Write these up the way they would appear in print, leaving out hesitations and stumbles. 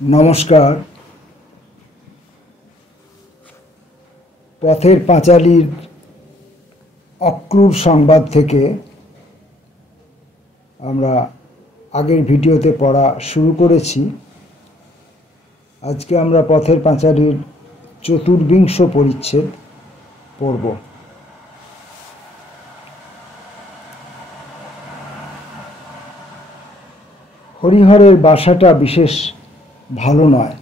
নমস্কার। পথের পাঁচালীর অক্রূর সংবাদ থেকে আমরা আগের ভিডিওতে পড়া শুরু করেছি। আজকে আমরা পথের পাঁচালীর চতুর্বিংশ পরিচ্ছেদ পড়ব। হরিহরের বাসাটা বিশেষ ভালো নয়।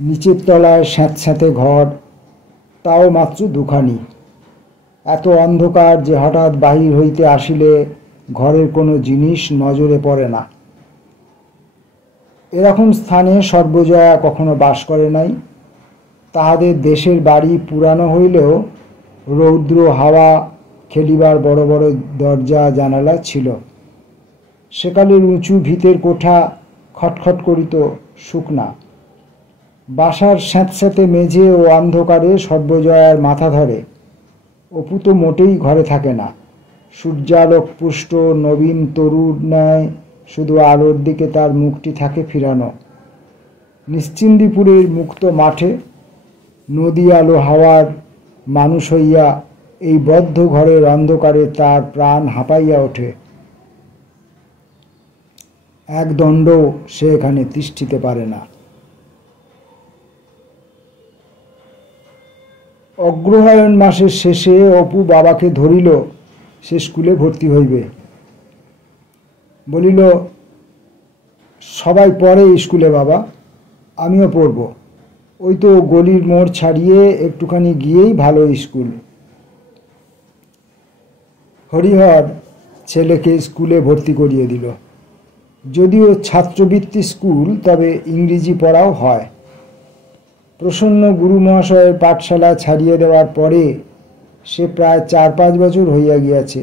নিচের তলায় স্যাঁতস্যাঁতে ঘর, তাও মাত্র দুখানি। এত অন্ধকার যে হঠাৎ বাহির হইতে আসিলে ঘরের কোনো জিনিস নজরে পড়ে না। এরকম স্থানে সর্বজয়া কখনো বাস করে নাই। তাহাদের দেশের বাড়ি পুরানো হইলেও রৌদ্র হাওয়া খেলিবার বড় বড় দরজা জানালা ছিল। সেকালের উঁচু ভিতের কোঠা খটখট করিত শুকনা। বাসার স্যাঁতস্যাঁতে মেঝে ও অন্ধকারে সর্বজয়ার মাথা ধরে। অপু তো মোটেই ঘরে থাকে না। সূর্যালোক পুষ্ট নবীন তরুর ন্যায় শুধু আলোর দিকে তার মুখটি থাকে ফিরানো। নিশ্চিন্দিপুরের মুক্ত মাঠে নদী আলো হাওয়ার মানুষ হইয়া এই বদ্ধ ঘরের অন্ধকারে তার প্রাণ হাঁপাইয়া ওঠে। এক দণ্ড সে এখানে তিষ্ঠিতে পারে না। অগ্রহায়ণ মাসের শেষে অপু বাবাকে ধরিল সে স্কুলে ভর্তি হইবে। বলিল, সবাই পড়ে স্কুলে বাবা, আমিও পড়ব। ওই তো গলির মোড় ছাড়িয়ে একটুখানি গিয়েই ভালো স্কুল। হরিহর ছেলেকে স্কুলে ভর্তি করিয়ে দিল। যদিও ছাত্রবৃত্তি স্কুল, তবে ইংরেজি পড়াও হয়। প্রসন্ন গুরু মহাশয়ের পাঠশালা ছাড়িয়ে দেওয়ার পরে সে প্রায় 4-5 বছর হইয়া গিয়াছে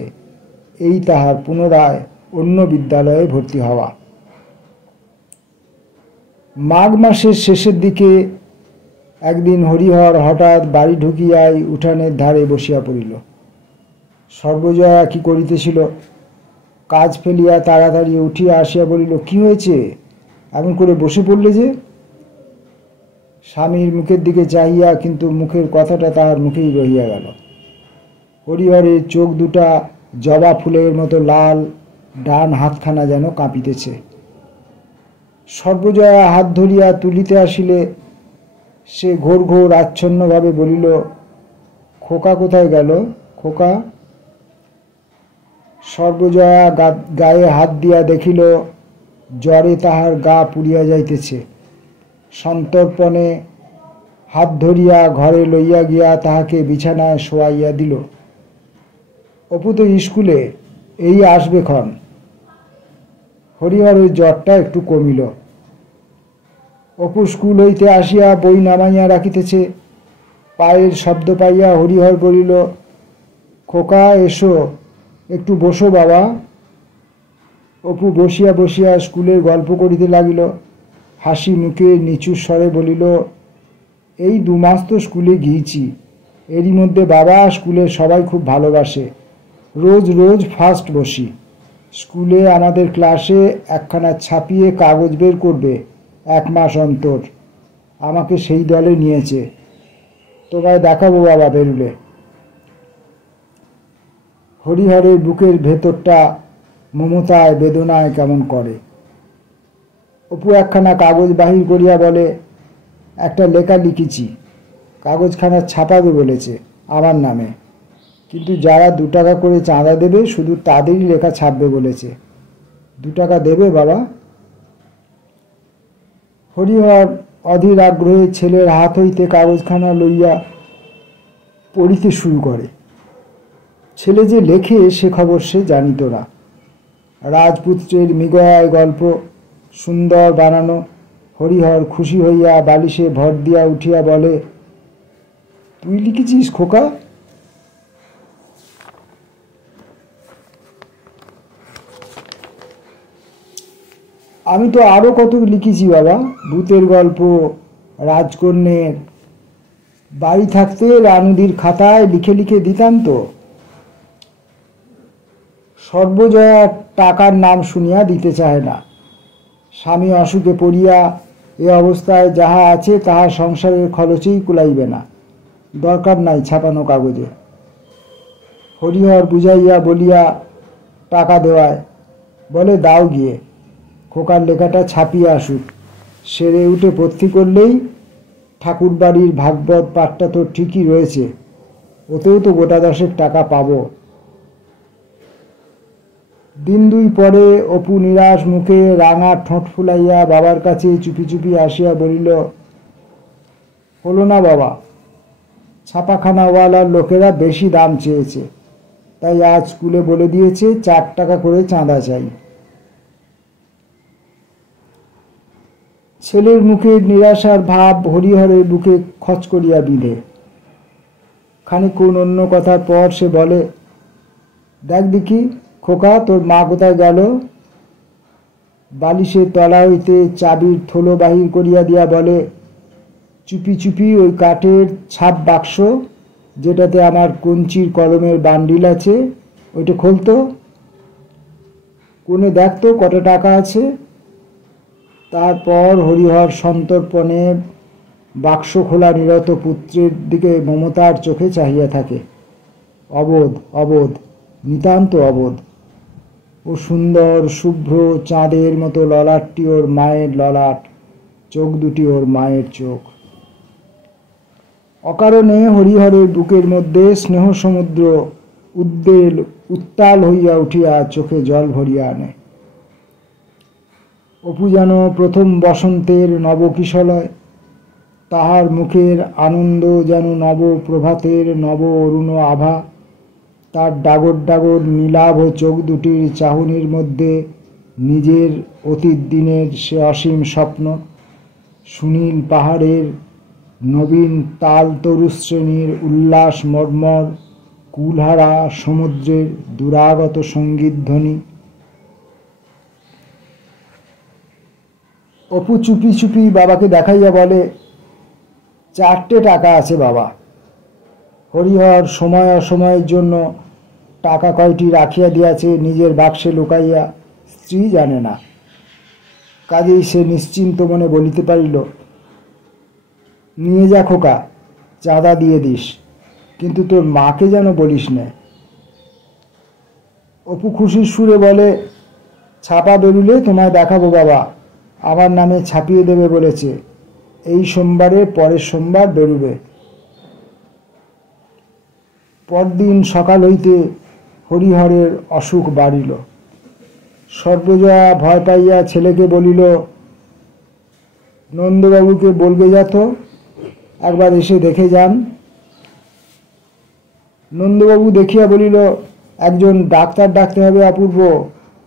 এই তাহার পুনরায় অন্য বিদ্যালয়ে ভর্তি হওয়া। মাঘ মাসের শেষের দিকে একদিন হরিহর হঠাৎ বাড়ি ঢুকিয়াই উঠানের ধারে বসিয়া পড়িল। সর্বজয়া কি করিতেছিল, কাজ ফেলিয়া তাড়াতাড়ি উঠিয়া আসিয়া বলিল, কি হয়েছে, এমন করে বসে পড়লে যে? স্বামীর মুখের দিকে চাহিয়া কিন্তু মুখের কথাটা তাহার মুখেই রহিয়া গেল। হরিহরের চোখ দুটা জবা ফুলের মতো লাল, ডান হাতখানা যেন কাঁপিতেছে। সর্বজয়া হাত ধরিয়া তুলিতে আসিলে সে ঘোর ঘোর আচ্ছন্নভাবে বলিল, খোকা কোথায় গেল, খোকা? সর্বজয়া গায়ে হাত দিয়া দেখিল জ্বরে তাহার গা পুড়িয়া যাইতেছে। সন্তর্পণে হাত ধরিয়া ঘরে লইয়া গিয়া তাহাকে বিছানায় শোয়াইয়া দিল। অপু তো স্কুলে এই আসবে ক্ষণ। হরিহরের জ্বরটা একটু কমিল। অপু স্কুল হইতে আসিয়া বই নামাইয়া রাখিতেছে। পায়ের শব্দ পাইয়া হরিহর বলিল, খোকা এসো, একটু বসো বাবা। অপু বসিয়া বসিয়া স্কুলের গল্প করিতে লাগিল। হাসি মুখে নিচু স্বরে বলিল, এই 2 মাস তো স্কুলে গিয়েছি। এরই মধ্যে বাবা স্কুলের সবাই খুব ভালোবাসে। রোজ রোজ ফার্স্ট বসি। স্কুলে আমাদের ক্লাসে একখানা ছাপিয়ে কাগজ বের করবে 1 মাস অন্তর। আমাকে সেই দলে নিয়েছে। তোমায় দেখাবো বাবা বেরুলে। হরিহরের বুকের ভেতরটা মমতায় বেদনায় কেমন করে। অপু একখানা কাগজ বাহির করিয়া বলে, একটা লেখা লিখেছি, কাগজখানা ছাপাবে বলেছে আমার নামে, কিন্তু যারা 2 টাকা করে চাঁদা দেবে শুধু তাদেরই লেখা ছাপবে বলেছে। 2 টাকা দেবে বাবা? হরিহর অধীর আগ্রহে ছেলের হাত হইতে কাগজখানা লইয়া পড়িতে শুরু করে। ছেলে যে লেখে সে খবর সে জানিত না। রাজপুত্রের মৃগয়ায় গল্প সুন্দর বানানো। হরিহর খুশি হইয়া বালিশে ভর দিয়া উঠিয়া বলে, তুই লিখেছিস খোকা? আমি তো আরো কত লিখেছি বাবা, ভূতের গল্প, রাজকন্যের। বাড়ি থাকতে রানুদির খাতায় লিখে লিখে দিতাম তো। সর্বজয়া টাকার নাম শুনিয়া দিতে চায় না। স্বামী অসুখে পড়িয়া এ অবস্থায় যাহা আছে তাহা সংসারের খরচেই কুলাইবে না, দরকার নাই ছাপানো কাগজে। হরিহর বুঝাইয়া বলিয়া টাকা দেওয়ায় বলে দাও গিয়ে, খোকার লেখাটা ছাপিয়ে আসুক, সেরে উঠে পত্তি করলেই ঠাকুরবাড়ির ভাগবত পাঠটা তো ঠিকই রয়েছে, ওতেও তো গোটা 10 টাকা পাবো। দিন 2 পরে অপু নিরাশ মুখে রাঙা ঠোঁট ফুলাইয়া বাবার কাছে চুপি চুপি আসিয়া বলিল, হলো না বাবা, ছাপাখানাওয়ালার লোকেরা বেশি দাম চেয়েছে, তাই আজ স্কুলে বলে দিয়েছে 4 টাকা করে চাঁদা চাই। ছেলের মুখের নিরাশার ভাব হরিহরের বুকে খচ করিয়া বিঁধে। খানিকক্ষণ অন্য কথার পর সে বলে, দেখ দেখি খোকা, তোর মা কোথায় গেল? বালিশের তলা হইতে চাবির থলো বাহির করিয়া দিয়া বলে, চুপি চুপি ওই কাঠের ছাপ বাক্স যেটাতে আমার কঞ্চির কলমের বান্ডিল আছে, ওইটা খুলতো, কোণে দেখতো কত টাকা আছে। তারপর হরিহর সন্তর্পণে বাক্স খোলা নিরত পুত্রের দিকে মমতার চোখে চাহিয়া থাকে। অবোধ, অবোধ, নিতান্ত অবোধ। ও সুন্দর শুভ্র চাঁদের মতো ললাটটি ওর মায়ের ললাট, চোখ দুটি ওর মায়ের চোখ। অকারণে হরিহরের বুকের মধ্যে স্নেহ সমুদ্র উত্তাল হইয়া উঠিয়া চোখে জল ভরিয়া আনে। অপু যেন প্রথম বসন্তের নবকিশলয়, তাহার মুখের আনন্দ যেন নব প্রভাতের নব অরুণ আভা। তার ডাগর ডাগর নীলাভ চোখ দুটির চাহনির মধ্যে নিজের অতীত দিনের সে অসীম স্বপ্ন, সুনীল পাহাড়ের নবীন তাল তরুশ্রেণীর উল্লাস মর্মর, কুলহারা সমুদ্রের দুরাগত সঙ্গীতধ্বনি। অপু চুপি চুপি বাবাকে দেখাইয়া বলে, 4টে টাকা আছে বাবা। হরিহর সময় অসময়ের জন্য টাকা কয়টি রাখিয়া দিয়াছে নিজের বাক্সে লুকাইয়া, স্ত্রী জানে না। কাজেই সে নিশ্চিন্ত মনে বলিতে পারিল, নিয়ে যা খোকা, চাঁদা দিয়ে দিস, কিন্তু তোর মাকে যেন বলিস না। অপু খুশির সুরে বলে, ছাপা বেরুলে তোমায় দেখাবো বাবা, আমার নামে ছাপিয়ে দেবে বলেছে, এই সোমবারে পরের সোমবার বেরুবে। পরদিন সকাল হইতে হরিহরের অসুখ বাড়িল। সর্বজয়া ভয় পাইয়া ছেলেকে বলিল, নন্দবাবুকে বলবে যা তো, একবার এসে দেখে যান। নন্দবাবু দেখিয়া বলিল, একজন ডাক্তার ডাকতে হবে অপূর্ব,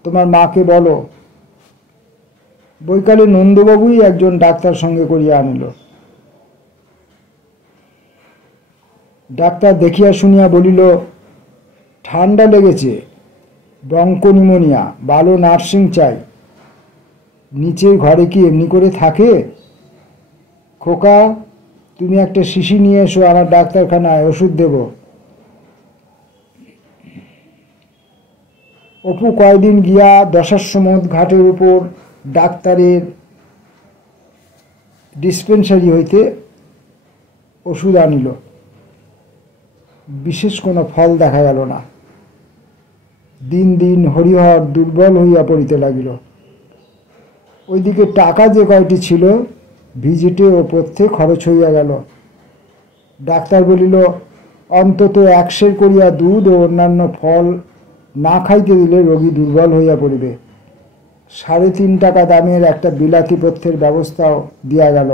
তোমার মাকে বলো। বৈকালে নন্দবাবুই একজন ডাক্তার সঙ্গে করিয়া আনিল। ডাক্তার দেখিয়া শুনিয়া বলিল, ঠান্ডা লেগেছে, ব্রঙ্কোনিমোনিয়া, ভালো নার্সিং চাই। নিচে ঘরে কি এমনি করে থাকে? খোকা, তুমি একটা শিশি নিয়ে এসো আমার ডাক্তারখানায়, ওষুধ দেব। অপু কয়দিন গিয়া দশাশ্বমেধ ঘাটের উপর ডাক্তারের ডিসপেন্সারি হইতে ওষুধ আনিল। বিশেষ কোনো ফল দেখা গেল না। দিন দিন হরিহর দুর্বল হইয়া পড়িতে লাগিল। ওইদিকে টাকা যে কয়টি ছিল ভিজিটে ও পথ্যে খরচ হইয়া গেল। ডাক্তার বলিল, অন্তত 1 সের করিয়া দুধ ও অন্যান্য ফল না খাইতে দিলে রোগী দুর্বল হইয়া পড়িবে। 3.5 টাকা দামের একটা বিলাতি পথ্যের ব্যবস্থাও দিয়া গেল।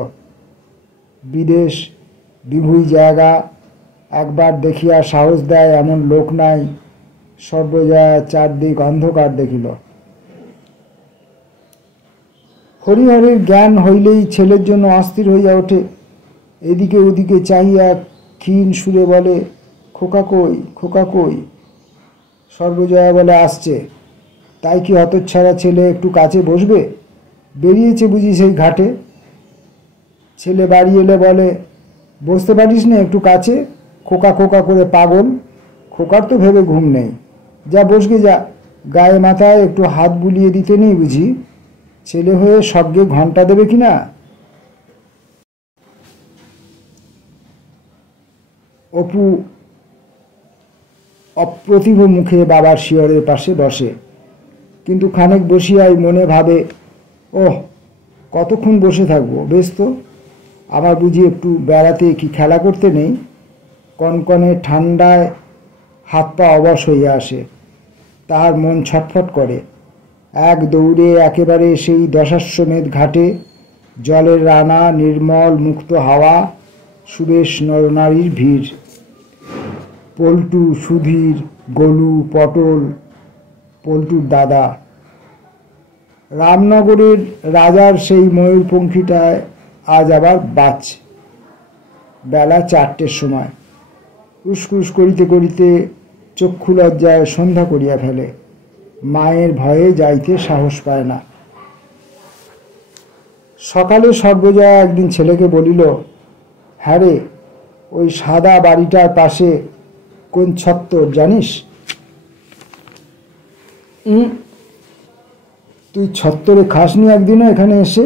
বিদেশ, বিভুই জায়গা, একবার দেখিয়া সাহস দেয় এমন লোক নাই। সর্বজয়া চারদিক অন্ধকার দেখিল। হরিহরের জ্ঞান হইলেই ছেলের জন্য অস্থির হইয়া ওঠে। এদিকে ওদিকে চাহিয়া ক্ষীণ সুরে বলে, খোকা কই, খোকা কই? সর্বজয়া বলে, আসছে। তাই কি হতচ্ছাড়া ছেলে একটু কাছে বসবে? বেরিয়েছে বুঝি সেই ঘাটে। ছেলে বাড়ি এলে বলে, বসতে পারিস না একটু কাছে? খোকা খোকা করে পাগল। খোকার তো ভেবে ঘুম নেই। যা বসগে যা, গায়ে মাথায় একটু হাত বুলিয়ে দিতে নেই বুঝি? ছেলে হয়ে স্বর্গে ঘণ্টা দেবে কিনা? অপু অপ্রতিভ মুখে বাবার শিয়রের পাশে বসে, কিন্তু খানিক বসিয়াই মনে ভাবে, ওহ, কতক্ষণ বসে থাকবো, বেশ তো, আমার বুঝি একটু বেড়াতে কি খেলা করতে নেই? কনকনে ঠান্ডায় হাত পা অবশ হইয়া আসে। তাহার মন ছটফট করে। এক দৌড়ে একেবারে সেই দশাশ্বমেধ ঘাটে, জলের রানা, নির্মল মুক্ত হাওয়া, সুবেশ নরনারীর ভিড়। পল্টু, সুধীর, গোলু, পটল, পল্টুর দাদা। রামনগরের রাজার সেই ময়ূরপঙ্খীটায় আজ আবার বাজছে। বেলা 4টের সময়। উসকুস করিতে করিতে চক্ষু লজ্জায় সন্ধ্যা করিয়া ফেলে। মায়ের ভয়ে যাইতে সাহস পায় না। সকালে সর্বজয়া একদিন ছেলেকে বলিল, হ্যাঁ রে, ওই সাদা বাড়িটার পাশে কোন ছত্তর জানিস? তুই ছত্তরে খাসনি একদিনও এখানে এসে?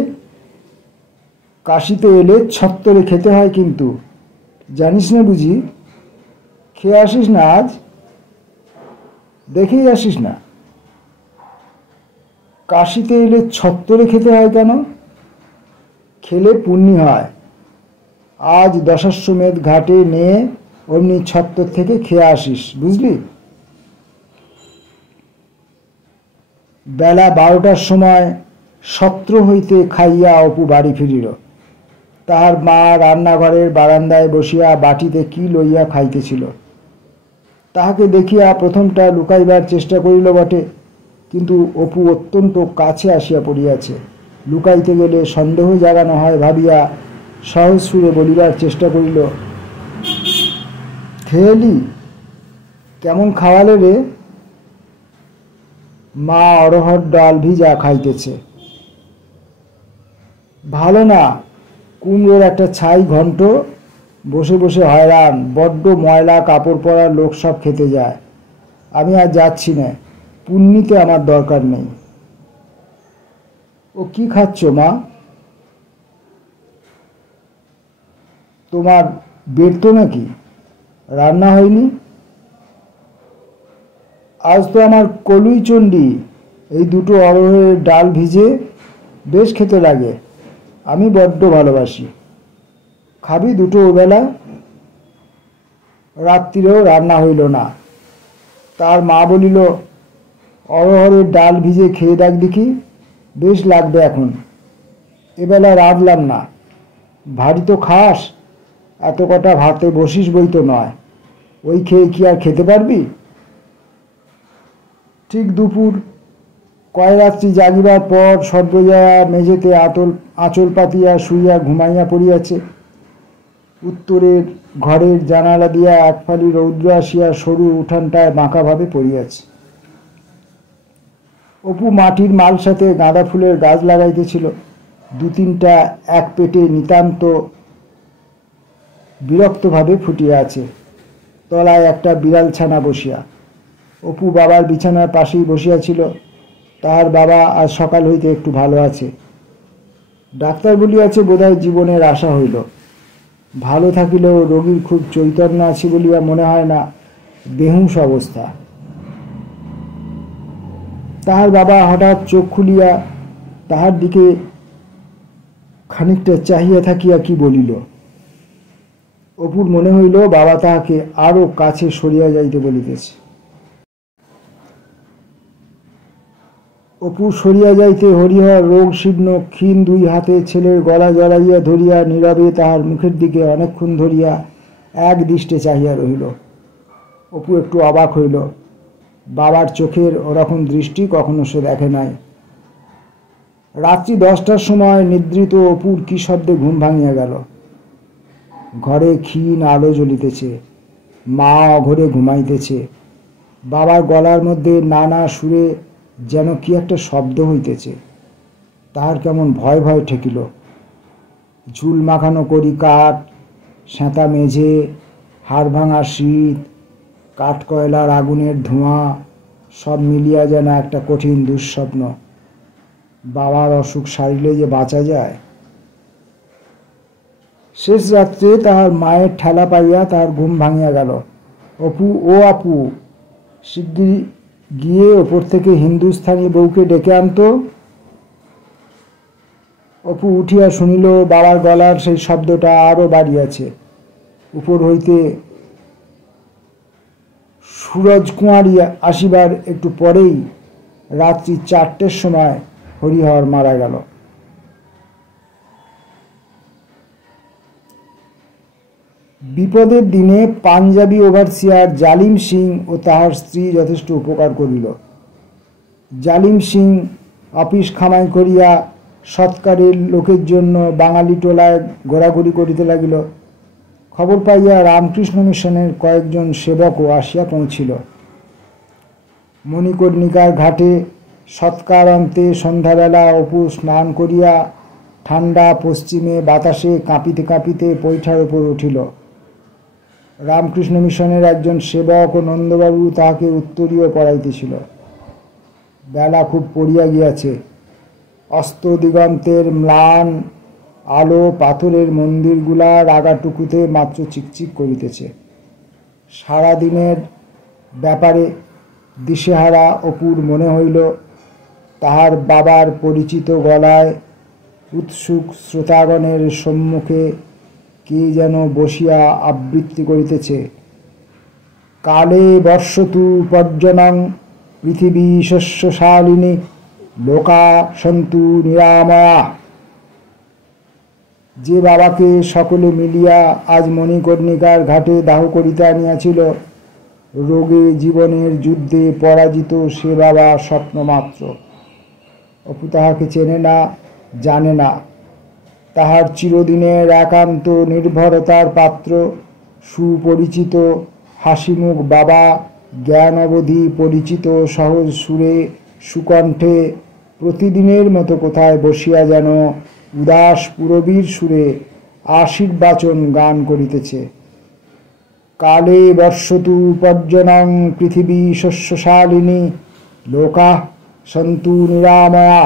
কাশিতে এলে ছত্তরে খেতে হয় কিন্তু, জানিস না বুঝি? খেয়ে আসিস না আজ, দেখেই আসিস না। কাশিতে এলে ছত্তরে খেতে হয় কেন? খেলে পুণ্যি হয়। আজ দশাশ্বমেধ ঘাটে নিয়ে অমনি ছত্তর থেকে খেয়ে আসিস, বুঝলি? বেলা 12টার সময় সত্র হইতে খাইয়া অপু বাড়ি ফিরিল। তাহার মা রান্নাঘরের বারান্দায় বসিয়া বাটিতে কি লইয়া খাইতেছিল। তাহাকে দেখিয়া প্রথমটা লুকাইবার চেষ্টা করিল বটে, কিন্তু অপু অত্যন্ত কাছে আসিয়া পড়িয়াছে। লুকাইতে গেলে সন্দেহ জাগানো হয় ভাবিয়া সহজ সুরে বলিবার চেষ্টা করিল, খেয়েলি? কেমন খাওয়ালে রে? মা অরহর ডাল ভিজা খাইতেছে। ভালো না, কুমড়োর একটা ছাই ঘন্ট, বসে বসে হয়রান, বড্ড ময়লা কাপড় পরার লোক সব খেতে যায়। আমি আর যাচ্ছি না, পুণ্যিতে আমার দরকার নেই। ও কি খাচ্ছ মা? তোমার বেরত নাকি? রান্না হয়নি? আজ তো আমার কলুই চণ্ডী, এই দুটো অরহরের ডাল ভিজে বেশ খেতে লাগে, আমি বড্ড ভালোবাসি। খাবি দুটো ওবেলা? রাত্রিরেও রান্না হইল না। তার মা বলিল, অরহরের ডাল ভিজে খেয়ে দেখ দেখি, বেশ লাগবে এখন। এবেলা রাঁধলাম না। ভারী তো খাস, এত কটা ভাতে বসিস বই তো নয়, ওই খেয়ে কি আর খেতে পারবি? ঠিক দুপুর। কয় রাত্রি জাগিবার পর সর্বজয়া মেঝেতে আঁচল পাতিয়া শুইয়া ঘুমাইয়া পড়িয়াছে। উত্তরের ঘরের জানালা দিয়া এক ফালি রৌদ্র আসিয়া সরু উঠানটায় বাঁকাভাবে পড়িয়াছে। অপু মাটির মালসাতে গাঁদা ফুলের গাছ লাগাইতেছিল। 2-3টা এক পেটে নিতান্ত বিরক্তভাবে ফুটিয়া আছে। তলায় একটা বিড়াল ছানা বসিয়া। অপু বাবার বিছানার পাশেই বসিয়াছিল। তাহার বাবা আজ সকাল হইতে একটু ভালো আছে। ডাক্তার বলিয়াছে বোধহয় জীবনের আশা হইল। ভালো থাকিলেও রোগীর খুব চৈতন্য আছে বলিয়া মনে হয় না, বেহুঁশ অবস্থা। তাহার বাবা হঠাৎ চোখ খুলিয়া তাহার দিকে খানিকটা চাহিয়া থাকিয়া কি বলিল। অপুর মনে হইল বাবা তাহাকে আরো কাছে সরিয়া যাইতে বলিতেছে। অপু সরিয়া যাইতে হরিহর রোগ শীর্ণ ক্ষীণ 2 হাতে ছেলের গলা জড়াইয়া ধরিয়া নীরবে তাহার মুখের দিকে অনেকক্ষণ ধরিয়া এক দৃষ্টে চাহিয়া রহিল। অপু একটু অবাক হইল। বাবার চোখের ওরকম দৃষ্টি কখনো সে দেখে নাই। রাত্রি 10টার সময় নিদ্রিত অপুর কি শব্দে ঘুম ভাঙিয়া গেল। ঘরে ক্ষীণ আলো জ্বলিতেছে। মা অঘরে ঘুমাইতেছে। বাবার গলার মধ্যে নানা সুরে যেন কি একটা শব্দ হইতেছে। তাহার কেমন ভয় ভয় ঠেকিল। ঝুল মাখানো করি কাঠ, সেঁতা মেঝে, হাড় ভাঙা শীত, কাঠ কয়লার আগুনের ধোঁয়া, সব মিলিয়া যেন একটা কঠিন দুঃস্বপ্ন। বাবার অসুখ সারিলে যে বাঁচা যায়। শেষ রাত্রে তাহার মায়ের ঠেলা পাইয়া তাহার ঘুম ভাঙিয়া গেল। অপু, ও আপু, শিগগির গিয়ে ওপর থেকে হিন্দুস্থানি বউকে ডেকে আনতো। অপু উঠিয়া শুনিল বাবার গলার সেই শব্দটা আরও বাড়িয়াছে। উপর হইতে সুরজ কুঁয়ারি আসিবার একটু পরেই রাত্রি 4টের সময় হরিহর মারা গেল। বিপদের দিনে পাঞ্জাবি ওভারসিয়ার জালিম সিং ও তাহার স্ত্রী যথেষ্ট উপকার করিল। জালিম সিং অফিস খামাই করিয়া সৎকারের লোকের জন্য বাঙালি টোলায় ঘোরাঘুরি করিতে লাগিল। খবর পাইয়া রামকৃষ্ণ মিশনের কয়েকজন সেবকও আসিয়া পৌঁছিল। মণিকর্ণিকার ঘাটে সৎকার অন্তে সন্ধ্যাবেলা অপু স্নান করিয়া ঠান্ডা পশ্চিমে বাতাসে কাঁপিতে কাঁপিতে পৈঠার উপর উঠিল। রামকৃষ্ণ মিশনের একজন সেবক ও নন্দবাবু তাহাকে উত্তরীয় পড়াইতেছিল। বেলা খুব পড়িয়া গিয়াছে। অস্ত দিগন্তের ম্লান আলো পাথরের মন্দিরগুলার আগাটুকুতে মাত্র চিকচিক করিতেছে। সারাদিনের ব্যাপারে দিশেহারা অপুর মনে হইল তাহার বাবার পরিচিত গলায় উৎসুক শ্রোতাগণের সম্মুখে কে যেন বসিয়া আবৃত্তি করিতেছে, কালে বর্ষতু পর্জনং পৃথিবী শস্যশালিনী লোকা সন্তু নিরাময়া। যে বাবাকে সকলে মিলিয়া আজ মণিকর্ণিকার ঘাটে দাহ করিতে আনিয়াছিল, রোগে জীবনের যুদ্ধে পরাজিত সে বাবা স্বপ্নমাত্র। অপু তাহাকে চেনে না, জানে না। তাহার চিরদিনের একান্ত নির্ভরতার পাত্র, সুপরিচিত হাসিমুখ বাবা, জ্ঞান অবধি পরিচিত সহজ সুরে সুকণ্ঠে প্রতিদিনের মতো কোথায় বসিয়া যেন উদাস পুরবীর সুরে আশীর্বাচন গান করিতেছে। কালে বর্ষতু পর্জনং পৃথিবী শস্যশালিনী লোকা সন্তু নিরাময়া।